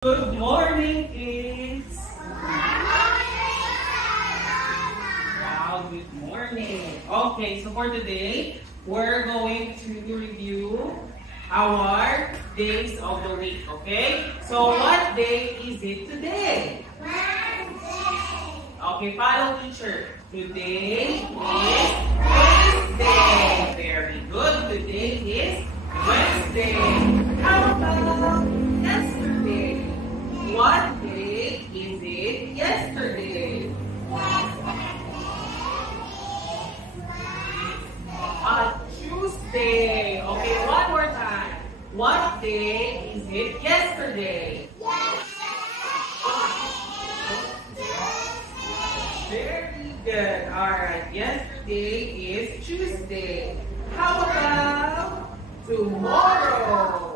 Good morning, kids! Wow, good morning! Okay, so for today, we're going to review our days of the week, okay? So what day is it today? Wednesday! Okay, follow teacher. Today is Wednesday. Very good. Today is Wednesday. How about yesterday? What day is it yesterday? Tuesday. Okay, one more time. What day is it yesterday? Very good. Alright, yesterday is Tuesday. How about tomorrow?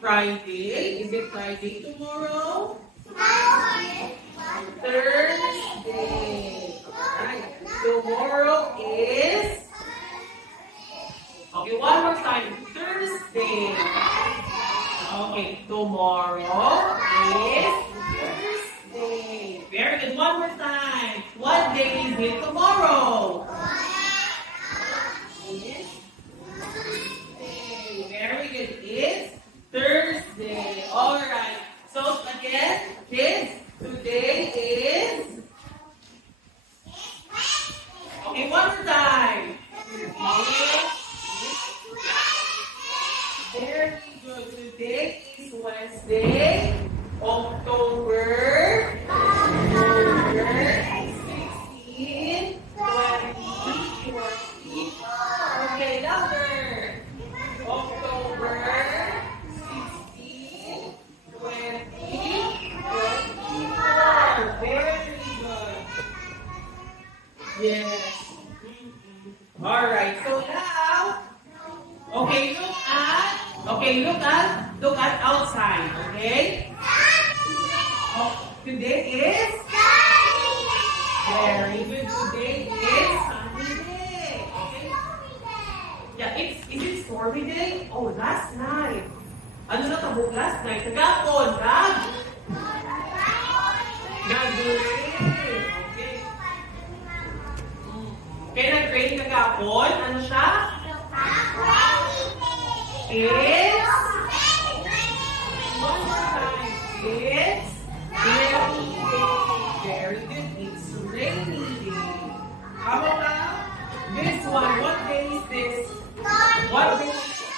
Friday. Is it Friday tomorrow? Thursday. Alright. Tomorrow is... Okay, one more time. Thursday. Okay, tomorrow is Thursday. Very good. One more time. What day is it tomorrow? It's Thursday. Very good. It's Thursday. Alright. So again, kids, today is... Okay, one more time. Very good. Today is Wednesday, October 16, 2020. Okay, number. October 16, 2024. Very good. Yes. Alright, so now, okay, look at outside, okay? Oh, today is very good. Today is sunny day. Okay? Yeah, is it stormy day? Oh, last night. Ano na tabog last night? Nagapon, nag-rain. Okay. Okay, nag-rain kagapon. Ano siya? It's one more time. It's rainy day. Very good. It's rainy day. How about this one? What day is this? What day is this?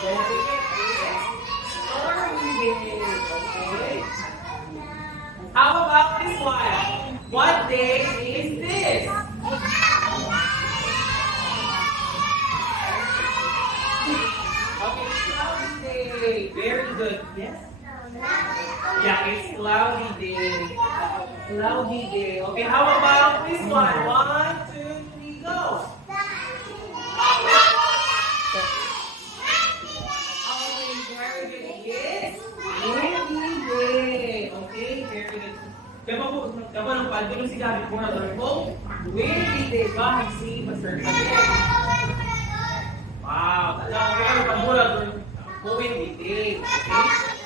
Very good. It's stormy day. Okay. How about this one? What day is this? Very good. Yes? Yeah, it's cloudy day. Cloudy day. Okay, how about this one? 1, 2, 3, go. Okay, very good. Yes. Windy day. Okay, very good. Kaya ng pagdulong si Gabi po na doon. Windy day. Bakit si Pastor Gabi? Wow. Kaya ng pagdulong doon. Windy day. Okay?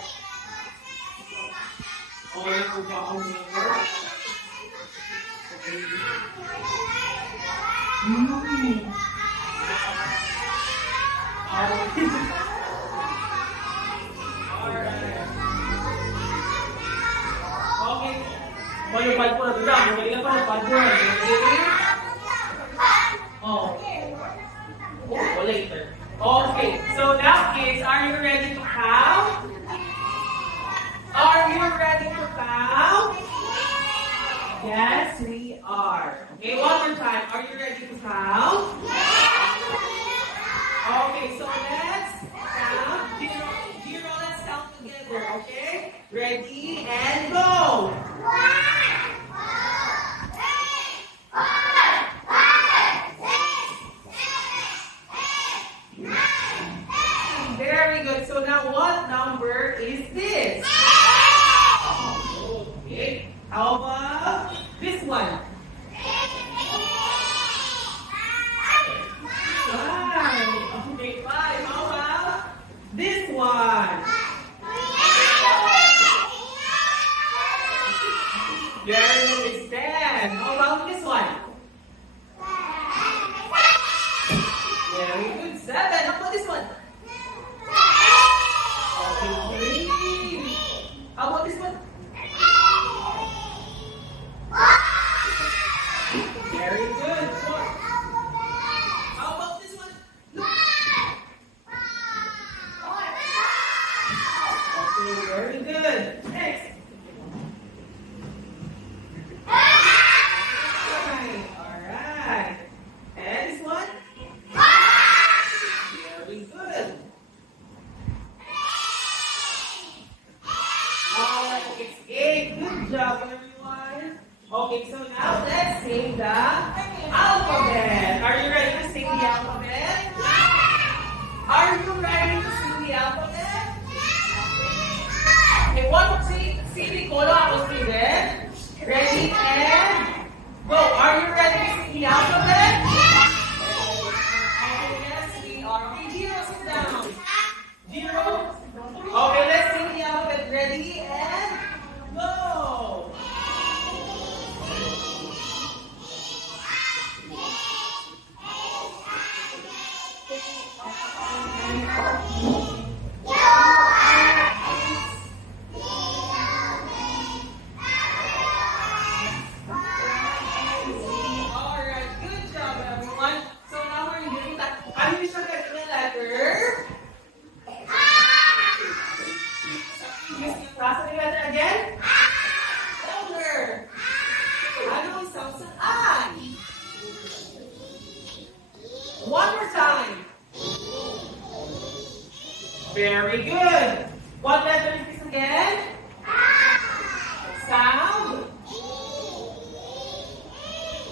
Okay, kung ba akong number? Okay. Alright. Okay. Malupad po na ito lang. Malupad pa malupad po na ito. Oh. Oh, later. Okay, so now kids, are you ready to count? Are you ready to count? Yes, we are. Okay, one more time. Are you ready to count? Okay, so let's count. Zero, let's count together, okay? Ready, and go! Very good. So now what number is this? Okay. How about this one? Very good. 7. How about this one? Okay, 3. How about this one? Very good. 4. How about this one? Okay, very good. Next. Alright. And this one? Very good. Alright, it's 8. Good job, everyone. Okay, so now let's sing the alphabet. Are you ready to sing the alphabet? Are you ready to sing the alphabet? Okay, one, see Nicolo, ako Steven. Ready and go. Are you ready to sing the alphabet? Okay, yes, we are. Okay, Giro, sit down. Giro. Okay, let's sing the alphabet. Ready and go. Alright, good job everyone. So now we're doing that. Ano yung siya na letter? Use yung last letter again? Louder. Ano yung sound sa I? One more time. Very good. What letter is this again? Sound.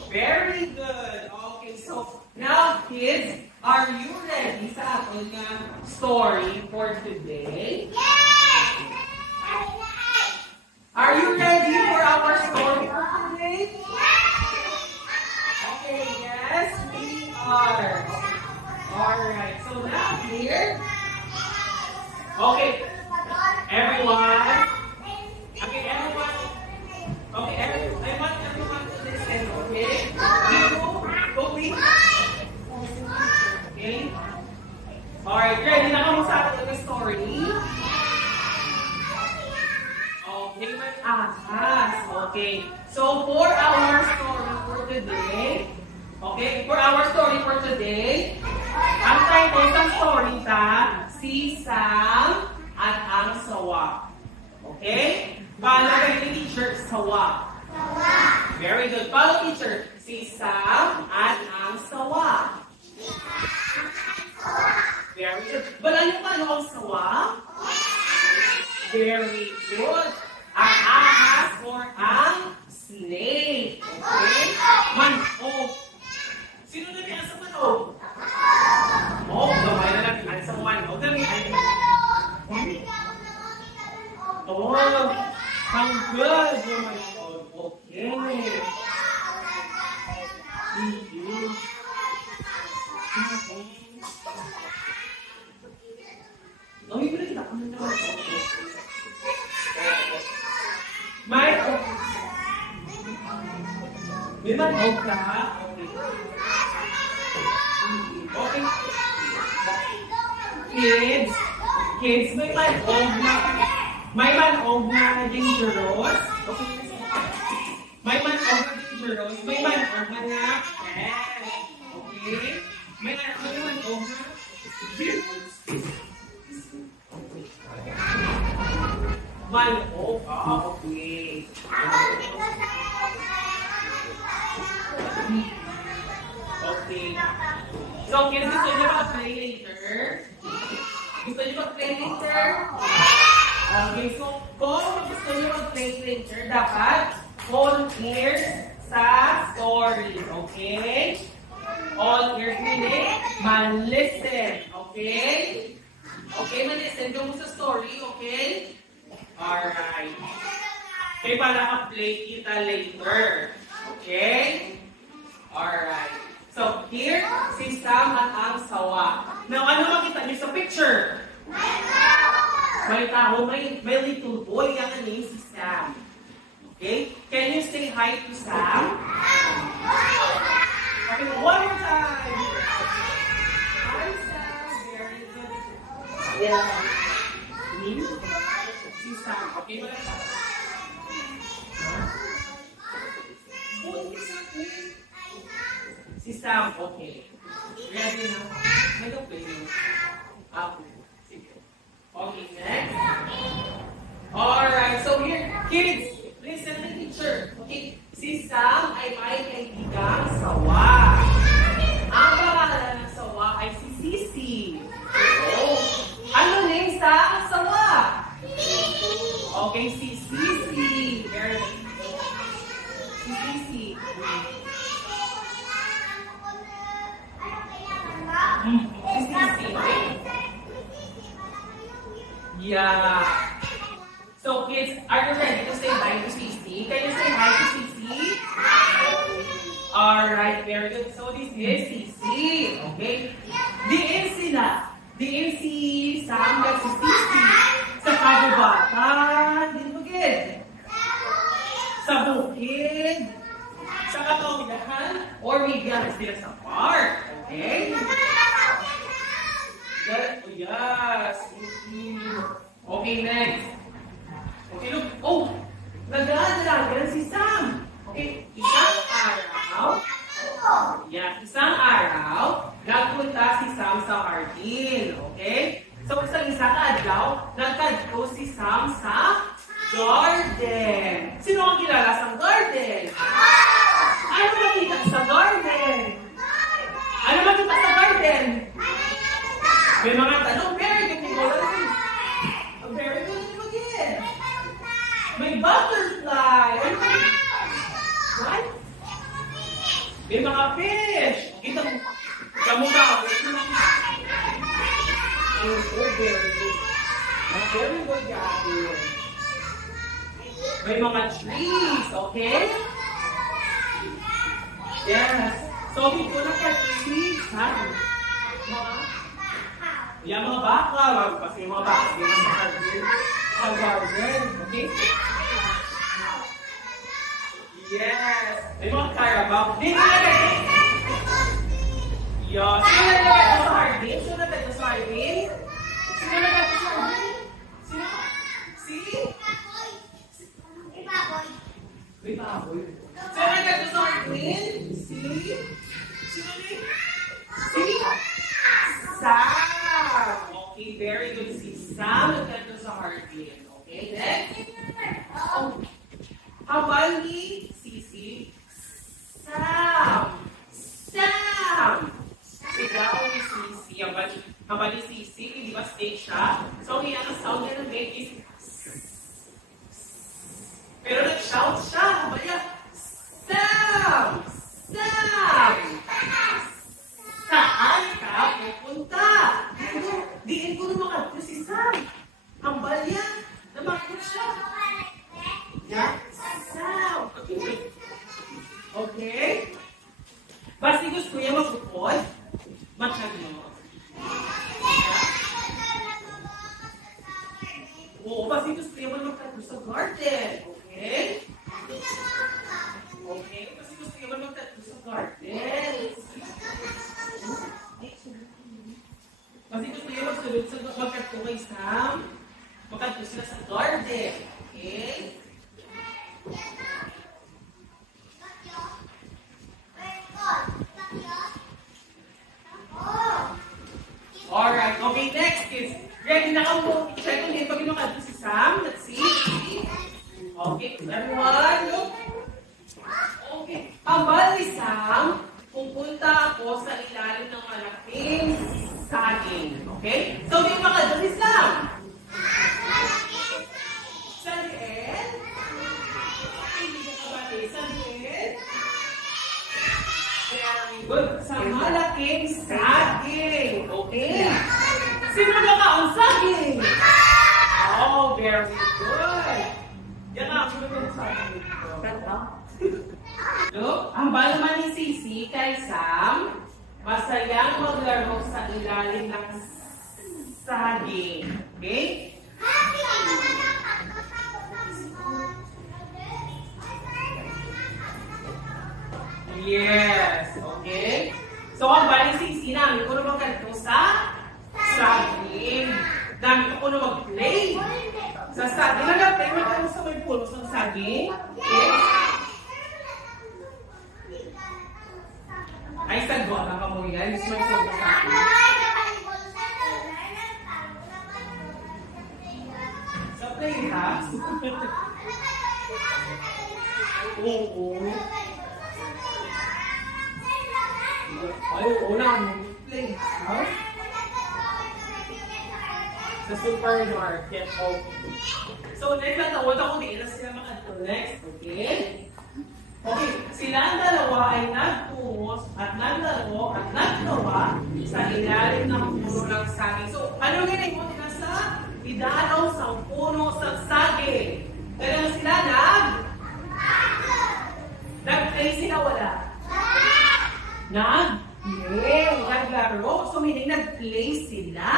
Very good. Okay, so now kids, are you ready sa ating story for today? Are you ready for our story for today? Okay, yes, we are. Alright, so now here. Okay, everyone. Okay, everyone. Okay, everyone. I want everyone to listen, okay? Go, please. Okay. Alright, ready na kamo sa ating story? Okay, may ahas. Okay. So, for our story for today, ang title ng story ta, Si Sam at ang Sawa. Okay? Paano kayo ni teacher? Sawa. Very good. Follow teacher. Si Sam at ang Sawa. Very good. Wala niyo paano ang Sawa? Very good. Ang ahas or ang snake. Okay? Manog. Sino na niya sa manog? Oh, gamay na natin. Ano sa manog? Oh, ang good. Okay. No, hindi na kita. May manog ka? Okay. Kids, may manog na dangerous. Okay. May manog na dangerous. May manog na pet. Okay. May manog na manog. Okay. Okay. So, kids, gusto niyo mag-play later? Gusto niyo mag-play later? Okay, so, kung gusto niyo mag-play later, dapat all ears sa story. Okay? All ears meaning, man-listen. Okay? Okay, man-listen mo sa story. Okay? Alright. Okay, para ka-play kita later. Okay? Alright. So, here, si Sam at ang Sawa. Now, ano makita niyo sa picture? May tao, may little boy. Yan ang name si Sam. Okay? Can you say hi to Sam? Okay, one more time. Me? Si Sam. Okay, wala ka. Si Sam, okay. Ready na? May play mo. Sige. Okay, next. Alright, so here, kids, listen to the teacher. Okay, si Sam ay may kaibigang sawa. Ang pangalan ng sawa ay si Sisi. Oh, ano name sa sawa? Okay, si Sisi. Very good. Si Sisi. Si Sisi, okay? Yeah. So kids, are you ready to say hi to Sisi? Can you say hi to Sisi? Alright, very good. So this is Sisi. Okay? Diin sila. Diin si Sam at si Sisi. Sa kababatan. Din bukid. Sa bukid. Sa katawidahan. Or maybe sila sa park. Okay? That, yes. Okay, next. Okay, look. Oh! Nagdadalagan si Sam. Okay, isang araw. Yeah, isang araw, nagpunta si Sam sa hardin. Okay? So, isang adlaw, nagkadto si Sam sa garden. Sino ang kilala sa garden? Ano makita sa garden? Ano makita sa garden? May mga tanong, very good. Very good. May butterfly. Ano ba? What? May mga fish. Kita mo. Kamukha. Oh, very good. Very good, Gabby. May mga trees, okay? Yes. So, dito na ka-trees, ha? Mga baka. Kasi mga baka. Sa garden. Okay? Yes. May mga carabao. Dito na kayo. Yes. Sino na kayo sa hardin? Sino na kayo sa hardin? Sino na kayo sa hardin? Sino? Si? May baboy. May baboy. Sino na kayo sa hardin? Si? Sino na? Si? Sam. Okay, very good. Si Sam na kayo sa hardin. Okay, next. Oh. Habang ni Sisi, Sam! Sam! Sigaw ni Sisi. Habang ni Sisi, hindi ba stage siya? So, yan ang sound niya ng make is pero nag-shout siya. Habang niya, Sam! Sam! Saan ka pupunta? Diin ko na makadto si Sam. Ang balya, namakot siya. Yeah? Sam! Okay? Basta gusto niya magpupod, matag mo. Oo, basta gusto niya magpupod sa garden. Okay? Okay? Basta gusto niya magpupod sa garden. Basta gusto niya magsulod sa magpupod kay Sam, magpupod sila sa garden. Okay? Alright, okay, next is, ready na ako. Check kung dito pag si Sam. Let's see. Okay, everyone, look. Okay, pambal ni Sam, pupunta ako sa ilalim ng malaking saging. Okay? So, may makadto si Sam. Sa liit? Hindi ka kabati. Sa liit? Very good. Sa malaking saging. Okay. Sino ba ka ang saging? Oh, very good. Yan nga, sino ba ang saging? Look, ang balaman ni Sisi kay Sam, masayang maglaro sa ilalim ng saging. Okay? Yes. Okay? So, ang balik Sisi namin, kung naman ganito sa saging. Dami ko na mag-play. Sa saging. Nag-play mo ka sa may puno sa saging? Okay. Ay, sagot ang kamuyan. Gusto mo yung puno sa saging. Sa playhouse? Oo. Ay, oo na. Playhouse? Sa supermarket. Okay. So, next na tawag ako din na sila maka-next. Okay? Okay. Sila ang dalawa ay nagtungo at nagdaro at nagtawa sa ilalim ng puno ng saging. So, ano ganyan mo nila sa idalaw sa puno sa saging? Kaya sila nag-play sila wala? Naglaro. So, meaning nag-play sila.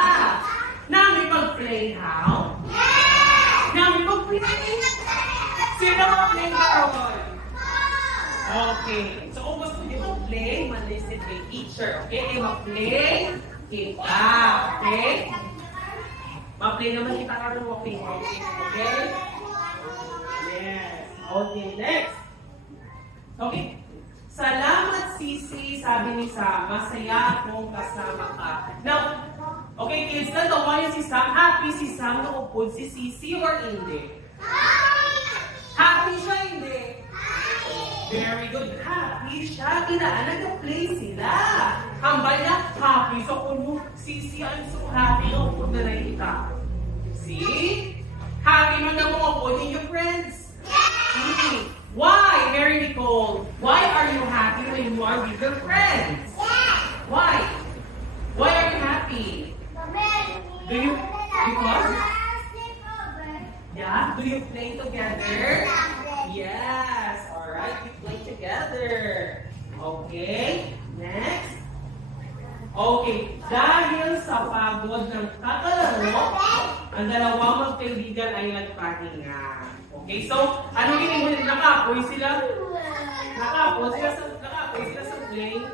Nami mag-playhouse? Yeah! Nami mag-play? Sino mag-play karon? Okay. So, kung gusto nyo mag-play, man-listen kay teacher. Okay? Mag-play kita. Okay? Mag-play naman kita karon walking. Okay? Yes. Okay, next. Okay. Salamat, Sisi. Sabi ni Sam, masaya akong kasama ka. Now, okay, kids, natawa niyo si Sam. Happy si Sam na upod si Sisi or hindi? Happy siya, hindi? Very good. Happy siya. Kinaan, nag-play sila. Hambal na, happy. So, kung Sisi, I'm so happy na upod na nakita. See? Happy man na mo upod in your friends. Why, Mary Nicole? Why are you happy when you are with your friends? Why? Why are you happy? Do you, because? Yeah? Do you play together? Yes. Alright, you play together. Okay. Next. Okay. Dahil sa pagod ng kakalaro, ang dalawang magkaibigan ay nagpahinga. Okay, so, ano gini mo? Nakapoy sila? Nakapoy sila sa play?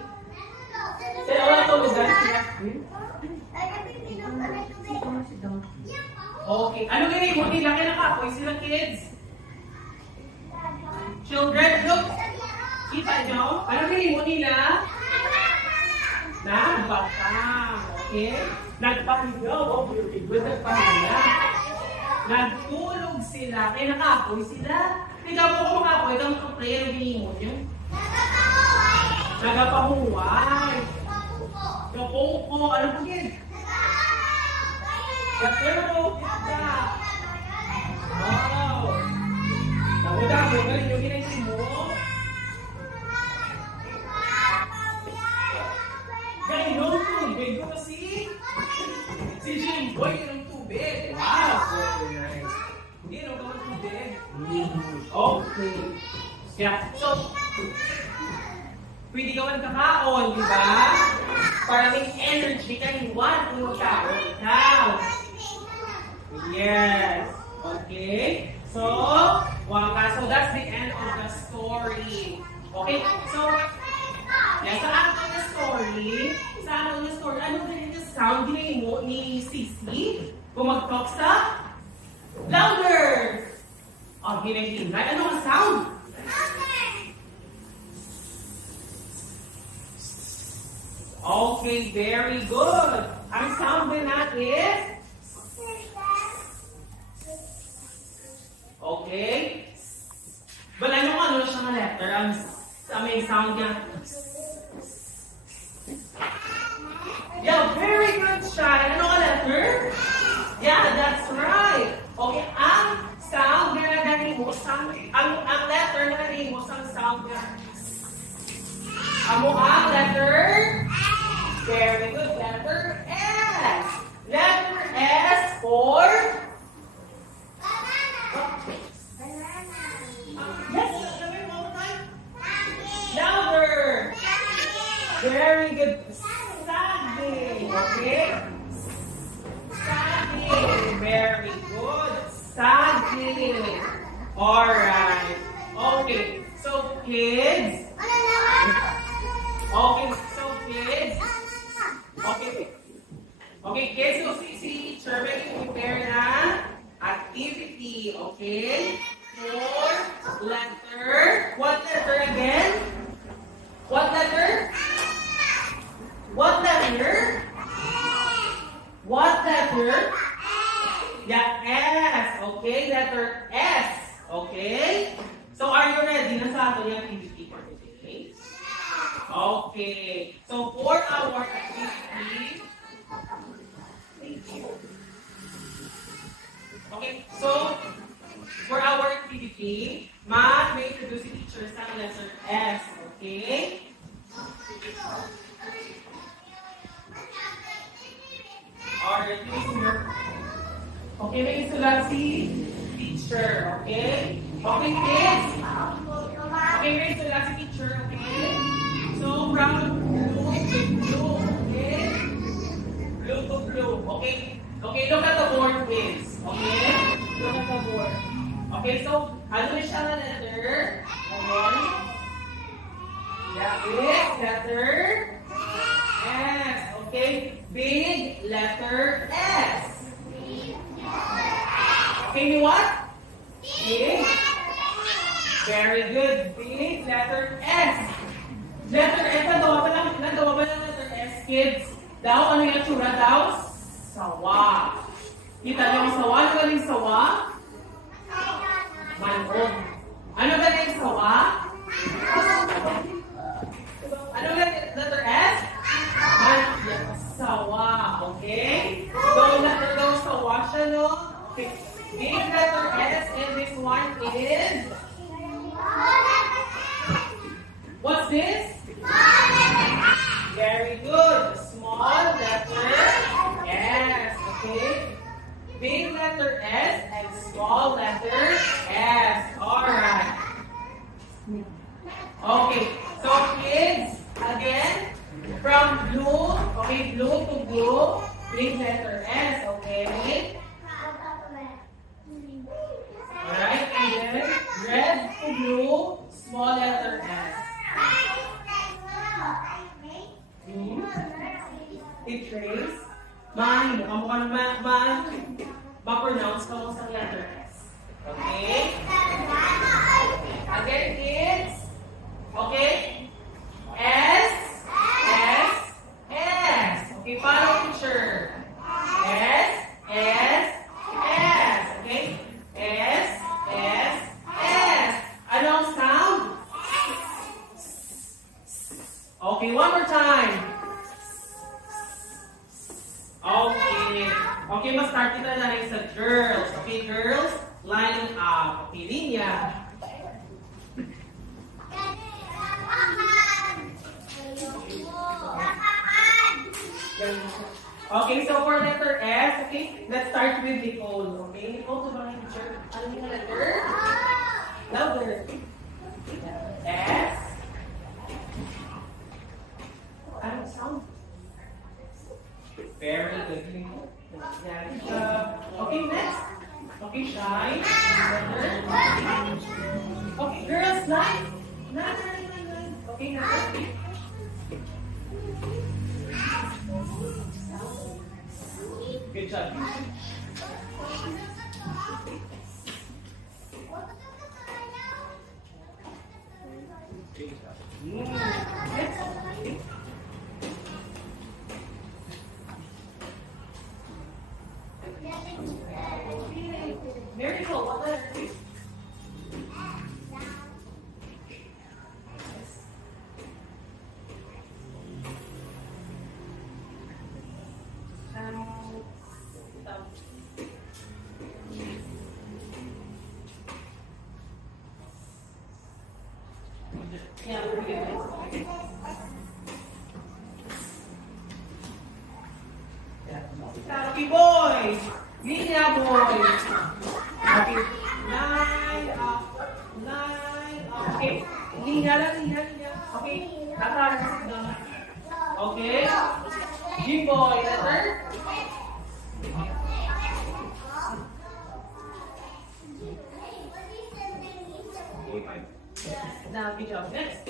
Sila wala tulugan sila? Okay, ano gini mo nila? Kaya nakapoy sila, kids? Children, look! Kita nyo? Ano gini mo nila? Nagbakang, okay? Nagpahinga, oh, very good, nagpahinga. Nagtulog sila, kaya nakapoy sila. Ikaw po kung makapoy, ikaw makaplay, ang ginimot nyo? Nagapahuway. Nakuko, ano po yun? Nagtulog, kita. Wow. Nakuda, galing yung ginagin mo. Galing yung tubig ko si Jimboy, yung tubig. Wow. Hindi, no, kawal tubig. Okay. Yeah. So, pwede ka man kakaon, di ba? Para may energy ka, hiwan kung magkaon ikaw. Yes. Okay. So, waka. So, that's the end of the story. Okay. So, yeah, sa ato na story, ano din yung sound mo ni Sisi? Kung mag-talk sa louder! Oh, hinay-hinay. Ano ang sound? Okay, very good. Ang sound din natin is? Okay. But ano siya nga letter? Ang may sound niya. Yeah, very good, Shai. Ano ka letter? Yeah, that's right. Okay, ang sound na nagahimos, ang letter na nagahimos, ang sound na. Amo ang letter? Very good, letter S. Letter S for? Yes, louder. Very good. Okay? Saging. Very good. Saging. Alright. Okay. So, kids. Okay. So, kids. Okay. Okay, kids. So, si teacher, letter? Yeah, S. Okay, letter S. Okay? So, are you ready? Nasa ato yung activity for today? Okay. So, for our activity, thank you. Okay, so, for our activity, may introduce the teacher sa letter S. Okay? Alright, okay, may isulat si teacher. Okay? Okay, kids? Okay, may isulat si teacher. Okay? So, from blue to blue. Okay? Blue to blue. Okay? Okay, look at the board, kids. Okay? Look at the board. Okay, so, ano na siya na letter? Again. That is letter S. Okay? Big letter S. Okay, what? Big. Very good. Big letter S. Letter S. Nagawa ba ng letter S, kids? Daw, ano yung tsura daw? Sawa. Kita niyo yung sawa? Ano galing sawa? Manhog. Ano galing sawa? Ano galing letter S? Sawa. Okay? So, letter daw sawa siya, no? Okay. Big letter S and this one is? What's this? Very good. Small letter S. Okay? Big letter S and small letter S. Alright. Okay. So, kids, again, from blue, okay, blue to blue, big letter S, okay? Alright, and then red to blue, small letter S. It trace. Man, ma-pronounce ka mo sa letter S. Okay? Again, kids. Okay? S. S. S. Okay, follow teacher. S. S. S. Okay? S. S. S. Anong sound? Okay, one more time. Okay. Okay, mas-start kita na rin sa girls. Okay, girls, line up. Okay, linya. Okay, so for letter S, okay, let's start with Nicole. Okay, Nicole, to ba teacher? Ano yung letter? Louder. S. Anong sound? Very good. Okay, next. Okay, shine. Okay, girls, line. Line. Okay, next. Good job. Next. Very cool. What letter? Yeah, we're good. Okay, boys. Linya, boys. Okay. Line up. Okay. Linya lang. Okay. Okay. G-boy, letter. Now, good job. Next.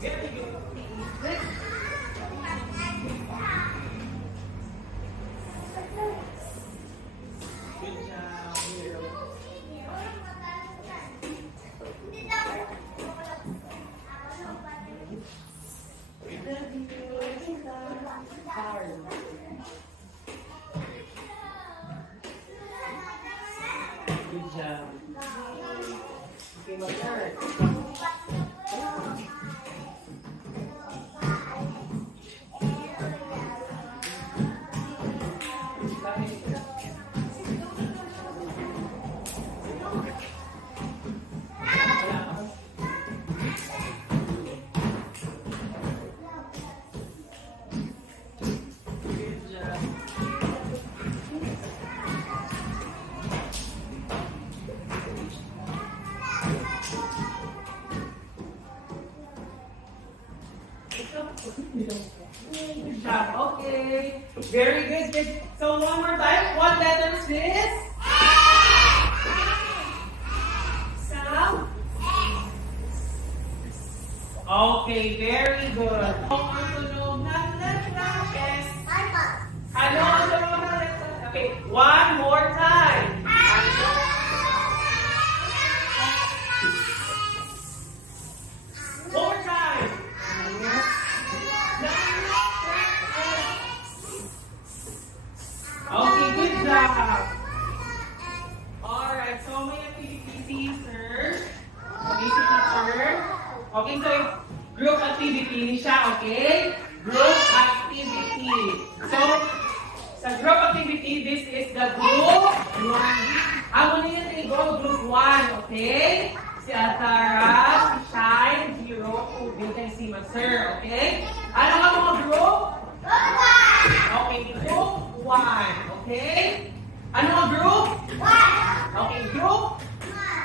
Very good. Next. Good job. Good job. Okay. Very good. Good. So one more time. What letter is this? Sam? Okay. Very good. Ang tunog ng letra S. Ano ang tunog ng letra? Okay. One more time. More time. Okay, good job. Alright, so may activity, sir. Okay, si teacher. Okay, so group activity siya, okay? Group activity. So, sa group activity, this is the group 1. Ako na yun i-go group 1, okay? Si Atara, si Shine, Jiro, Ubin, and si Mansur, okay? Ano nga mga group? Okay, group 1, okay? Ano nga group? 1. Okay, group?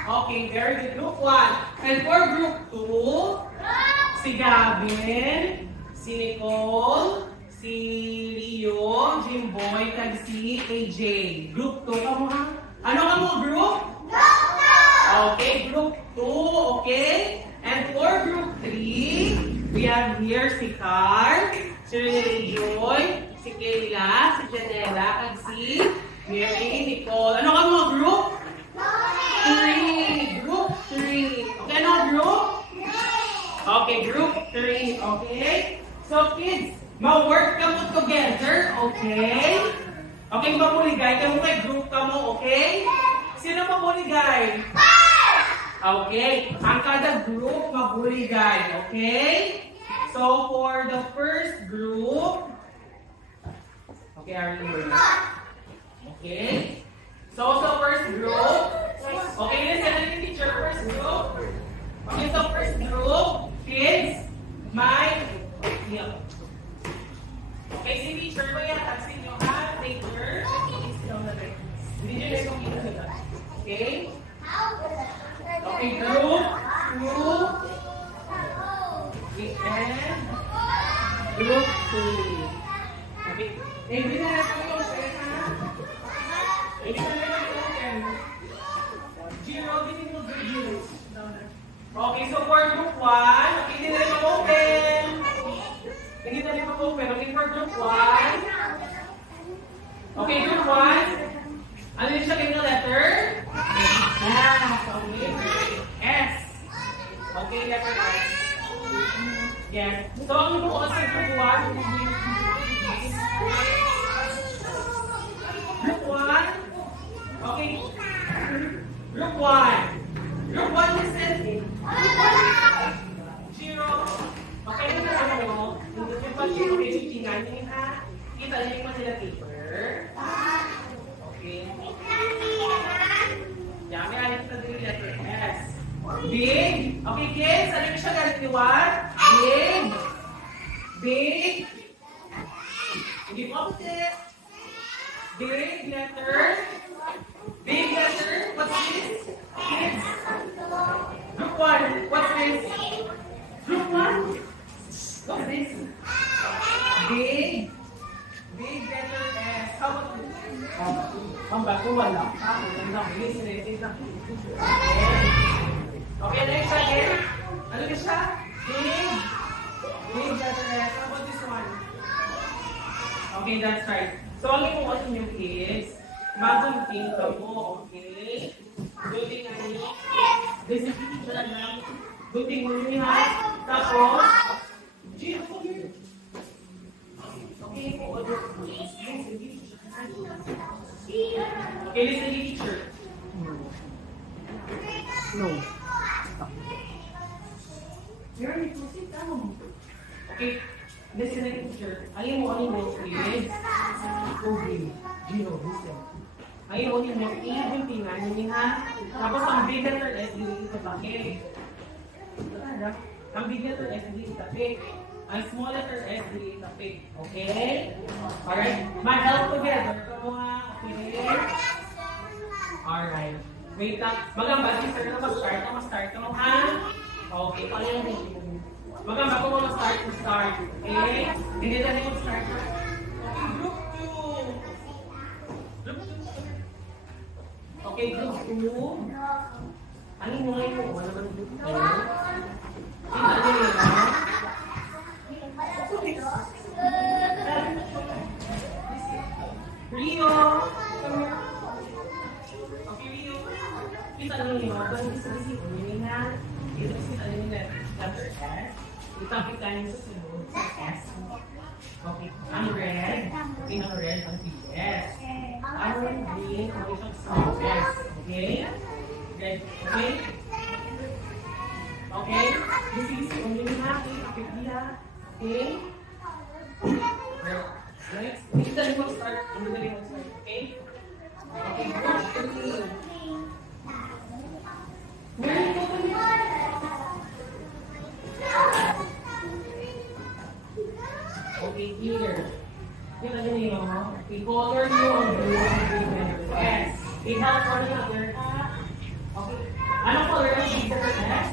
Okay, very good. Group 1. And for group 2, si Gavin, si Nicole, si Rio, Jimboy, kag si AJ. Group 2, ano nga? Ano nga mga group? Okay, group 2, okay? And for group 3, we have here si Car, si Joy, si Kayla, si Janela, at si Mary, Nicole. Ano ka mga group? 3. Group 3. Okay, ano group? Okay, group 3. Okay? So kids, ma-work ka mo together, okay? Okay, mabuligay ka mo kay group ka mo, okay? Sino mabuligay? Okay, ang kada group mabuligay, okay? So for the first group, okay, I remember that. Okay? So first group, okay, listen to the teacher, first group. Okay, so first group, kids, yeah. Okay, si teacher mo yan, at sinyo ha, later. Hindi nyo na itong kita. Okay? Okay, group 2. Okay, and group 3. Okay, hindi na natin yung open, ha? Hindi na natin yung open. Zero, hindi mo zero. Okay, so for group 1, okay, hindi na natin open. Hindi na natin open. Okay, for group 1. Okay, group 1. Ano yung siya kayong letter? Okay. S. Okay, letter S. Yes. So, ang buo sa group 1. Group 1. Okay. Group 1. Group 1 listen. Zero. Okay, ito na ano mo. Yung pag-zero, tingnan nyo ha. Kita nyo yung sila paper. Okay. Yan, may alit na din yung letter S. Big. Okay, kids. Ano yung siya galit ni what? Big. Big. Hindi mo opposite. Big letter. Big letter. What's this? Kids. Group 1. What's this? Group 1. What's this? Big. Big letter S. How about this? Ang bago wala. Okay, next again. Ano ka siya? Big. Big letter S. How about this one? Okay, that's right. So, ang ipuwas niyo kids, mag-gunting ka mo, okay? Gunting na niyo. This is the teacher lang. Gunting mo niyo ha. Tapos, Gino, come here. Okay, po. Okay, listen to the teacher. No. Okay. Listen na teacher. Ayaw mo ano yung kids? Okay. Gino, listen. Ayaw mo yung even tingnan yun ha. Tapos ang big letter S, hindi ito bakit. Ang big letter S, hindi ito bakit. Ang small letter S, hindi ito bakit. Okay? Alright. Mag-help together. Ito mga, okay? Alright. Wait lang. Magamba, teacher na mag-start mo ha? Okay. Paano yung magamba ko mag-start. Okay? Hindi tayo mag-start. Okay, group 2. Group 2. Okay, group 2. Ano yung mga ito? Wala naman group 2. Kita nyo yun, ha? Rio! Okay, Rio. Kita nyo yun. Kung isa-isip nyo yun, ha? Kita nyo yun, letter S. Itapit tayo sa sunod sa S. Okay, ang red. Okay, ang red ang PS. Ang green ang isang small S. Okay? Red. Okay? Okay? This is only na. Okay, dia. Okay? Next. Hindi tayo mag-start. Okay? Okay, group 3. Where are you going? Okay, here. Yung ano yun, i-color nyo ang blue and green letter S. I-help one another. Okay. Anong color ang big letter S?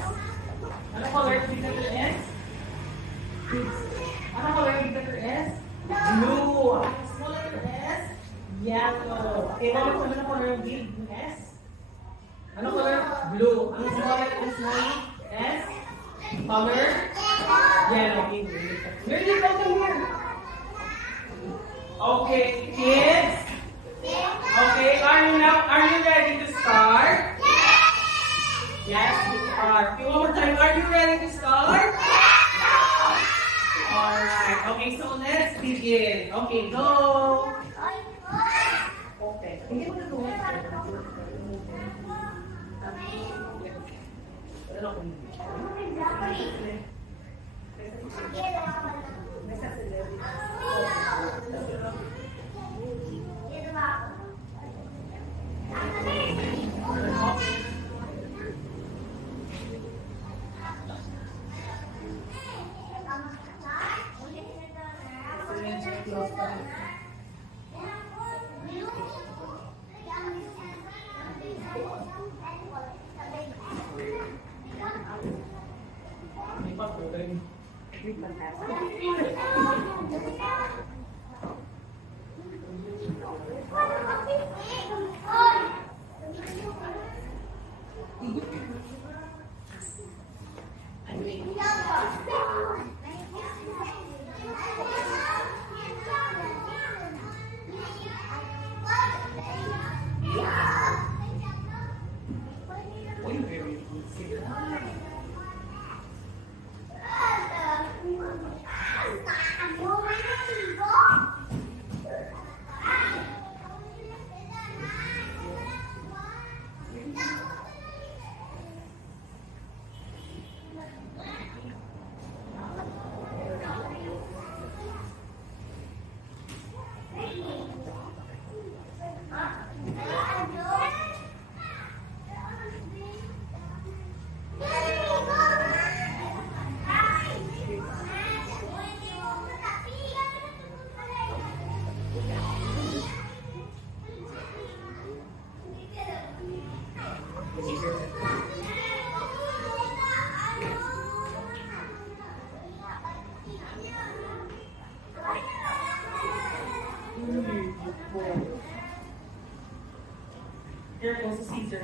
Anong color ang big letter S? Anong color ang big letter S? Blue. Anong small letter S? Yellow. Okay, anong color ang big S? Anong color? Blue. Anong small S? Color? Yellow. Where did you go from here? Okay, kids. Okay, are you ready to start? Yes, we are. Okay, one more time. Are you ready to start? Alright. Okay, so let's begin. Okay, go. Okay. Hindi mo na There goes the Caesar.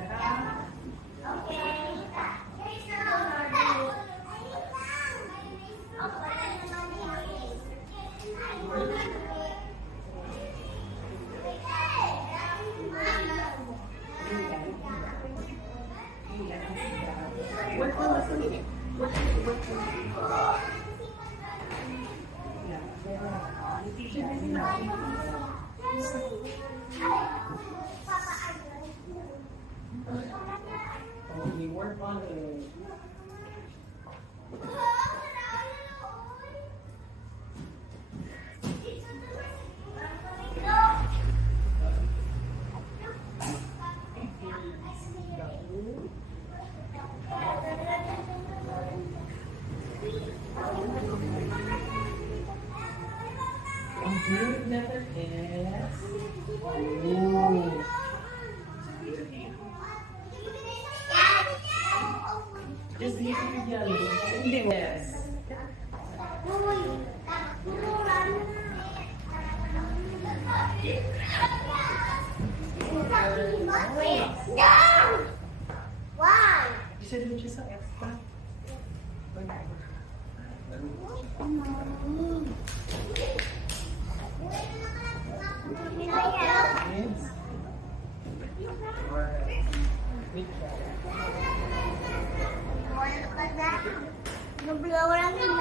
We work on it. Hindi, yes. Wow! Isa din siya sa extra. Yes. Nabulaw lang yun.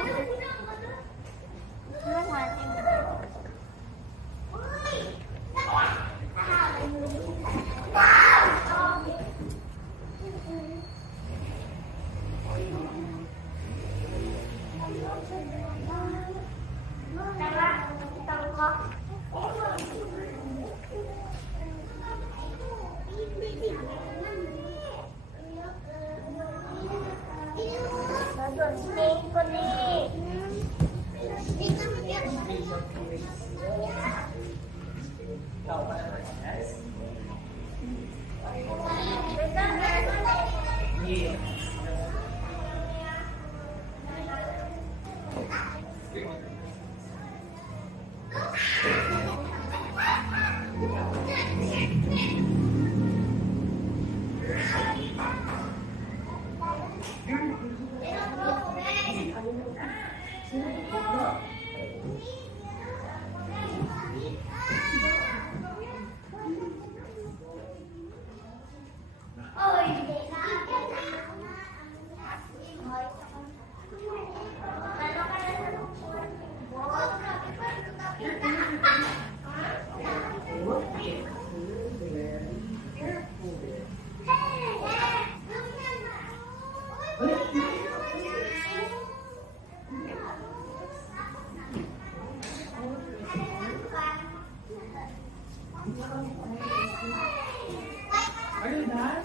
Are you done?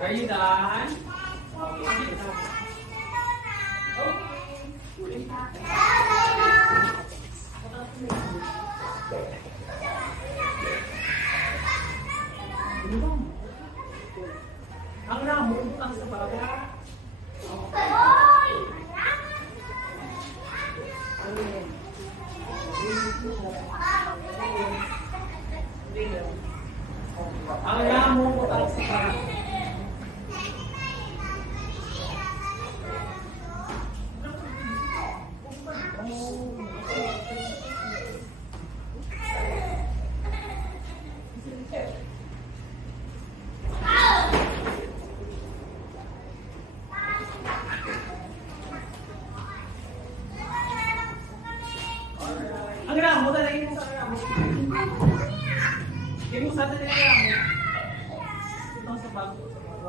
Are you done? Ang ramo, utang sa baba. Ang ramo, utang sa baba. Ang ramo, talayin mo sa ramo. Hindi mo sa talayin ramo. Ito sa bago, sa bago.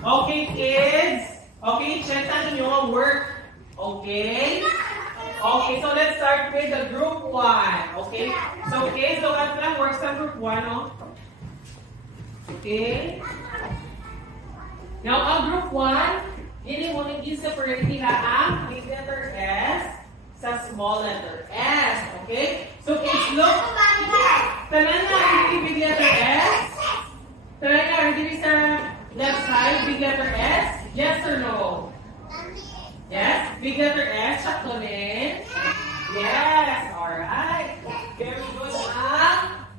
Okay, kids. Okay, check on your work. Okay. Okay, so let's start with the group 1. Okay. So, kids, look at the works on group 1, no? Okay. Now, ang group 1, yun mo nang i-separate nila ang big letter S sa small letter S. Okay? So, kids, look. Tanan na ang big letter S. Tanan na ang sa left side, big letter S. Yes or no? Yes? Big letter S, sakto din. Yes. Alright. Very good.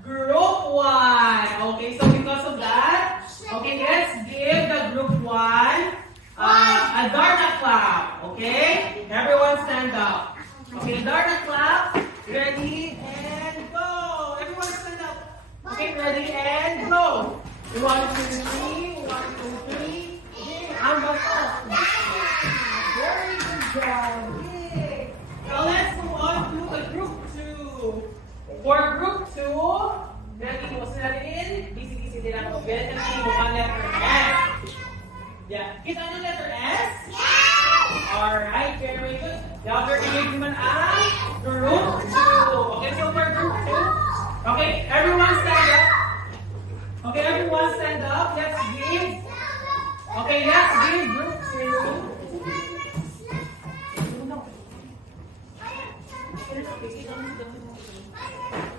Group 1. Okay, so because of that, okay, let's give the group 1 a Darna clap. Okay? Everyone stand up. Okay, Darna clap. Ready and go. Everyone stand up. Okay, ready and go. 1, 2, 3. 1, 2, 3. I'm back up. Very good job. Yay. Now let's move on to the group 2. For group 2, ready mo sila rin. Busy-busy din ako. Get mo ang letter S. Yeah. Kita ng letter S? Yes! Alright, very good. Now, very good naman ang group 2. Okay, so for group 2, okay, everyone stand up. Okay, everyone stand up. Let's give. Okay, let's give group 2.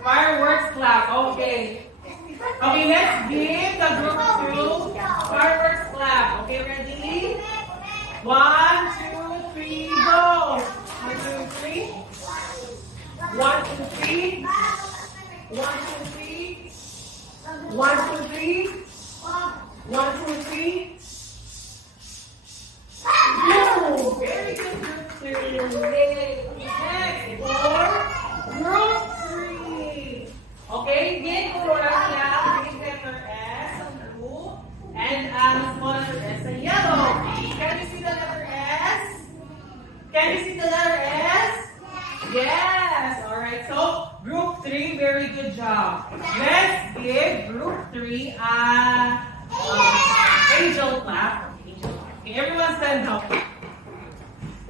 Fireworks clap. Okay. Okay, let's give the group 2 fireworks clap. Okay, ready? 1, 2, 3, go. 1, 2, 3. 1, 2, 3. 1, 2, 3. 1, 2, 3. 1, 2, 3. Oh, very good, group 2. Next, for group 3. Okay, again, color lang big letter S on blue and small letter S on yellow. Can you see the letter S? Can you see the letter S? Yes. All right. So group 3, very good job. Let's give group 3 angel clap. Okay, everyone stand up.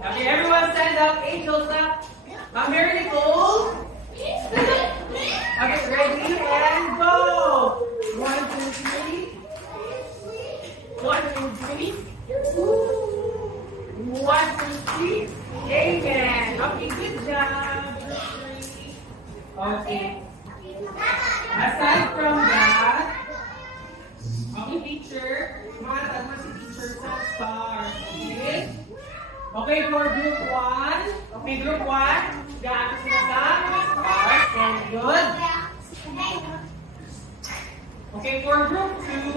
Okay, everyone stand up. Angel clap. Mary Nicole. Okay, ready and go. 1, 2, 3. 1, 2, 3. 1, 2, 3. Amen. Okay, good job. Okay. Aside from that, okay, teacher. Mga si teacher sa star. Okay? Okay, for group 1. Okay, group 1. Gaano sila sa stars. Very good. Okay, for group 2.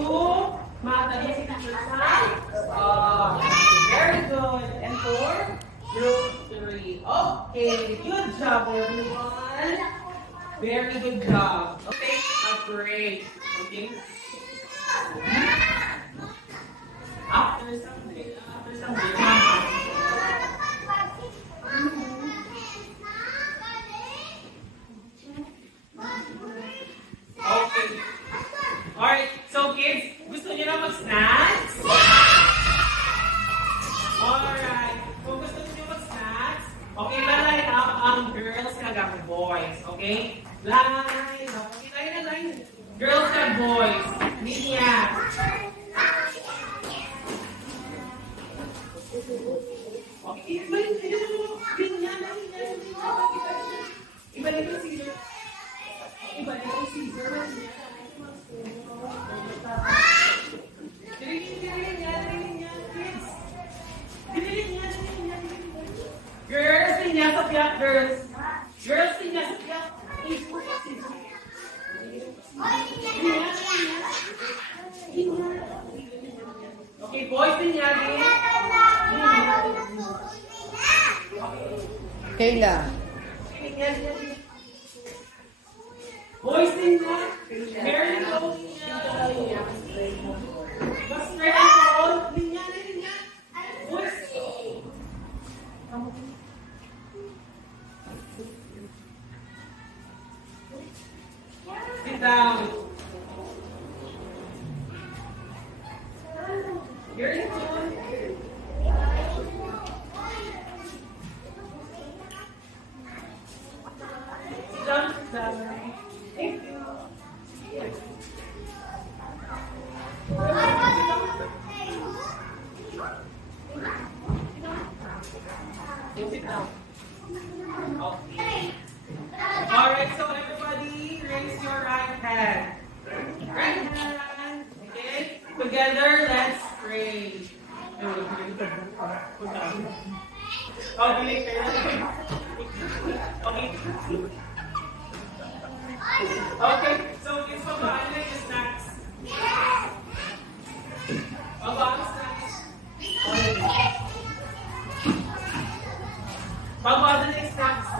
Matali si teacher sa very good. And for group 3. Okay, good job everyone. Very good job. Okay, great. Okay. After something. Okay. Alright, so kids, gusto niyo na mag-snacks? Alright, kung gusto niyo mag-snacks, okay, line up ang girls kag ang boys, okay? Line up. Okay, line. Girls and boys. Linya. Okay, ibalik mo. Linya. Ibalik mo Caesar. Ibalik mo Caesar. Dilinya, kids. Dilinya. Girls, linya sa piyak, girls. Girls, linya sa piyak. Okay, boys din yan. Kayla. Boys din yan. Very low. Mas straight and all. Linya. Boys. Sit down. You're in tune. Sit down. Thank you. Sit down. Okay. Alright, so everybody, raise your right hand. Right hand. Okay? Together, let's pray. Okay. Okay, so it's pabaan na yung snacks. Pabaan snacks. Pabaan na yung snacks.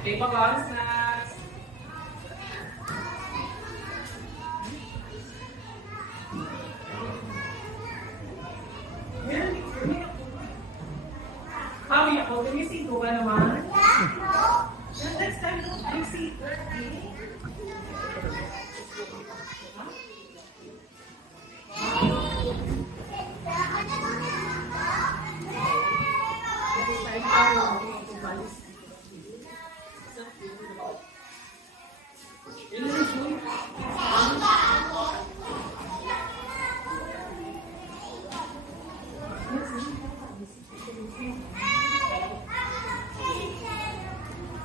Okay, pabaan snacks. Kami ako, gumising ko ba naman? Next time, you see 30.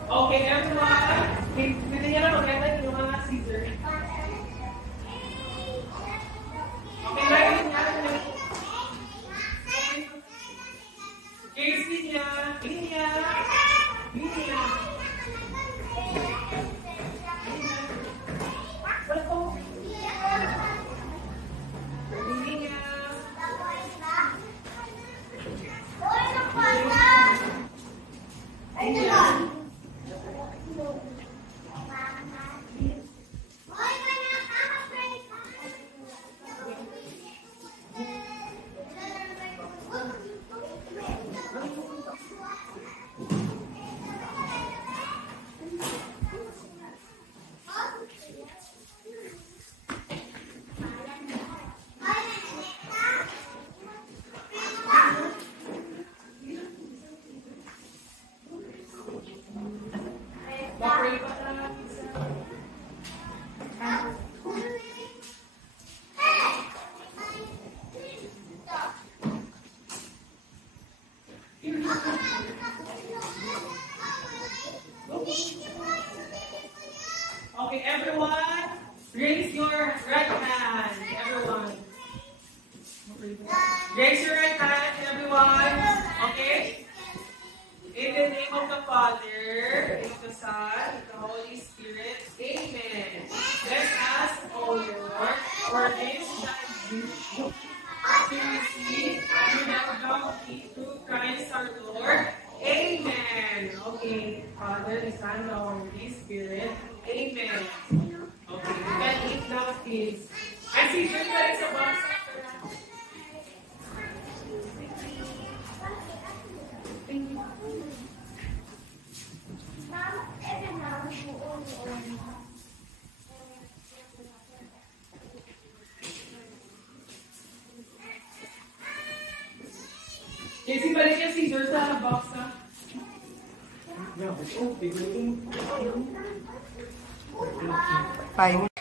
Okay, everyone. Pwede niya na maganda yung mga Caesar. Okay, lagi niya. Okay, linya. Linya. Linya. everyone. Okay? In the name of the Father, and of the Son, and the Holy Spirit. Amen. Let's ask, O Lord, for this time you to receive without bounty through Christ our Lord. Amen. Okay, Father, the Son, and the Holy Spirit. Amen. Okay, you can eat now, please. I see your guys about Kasi balik yung scissors sa box na. Five.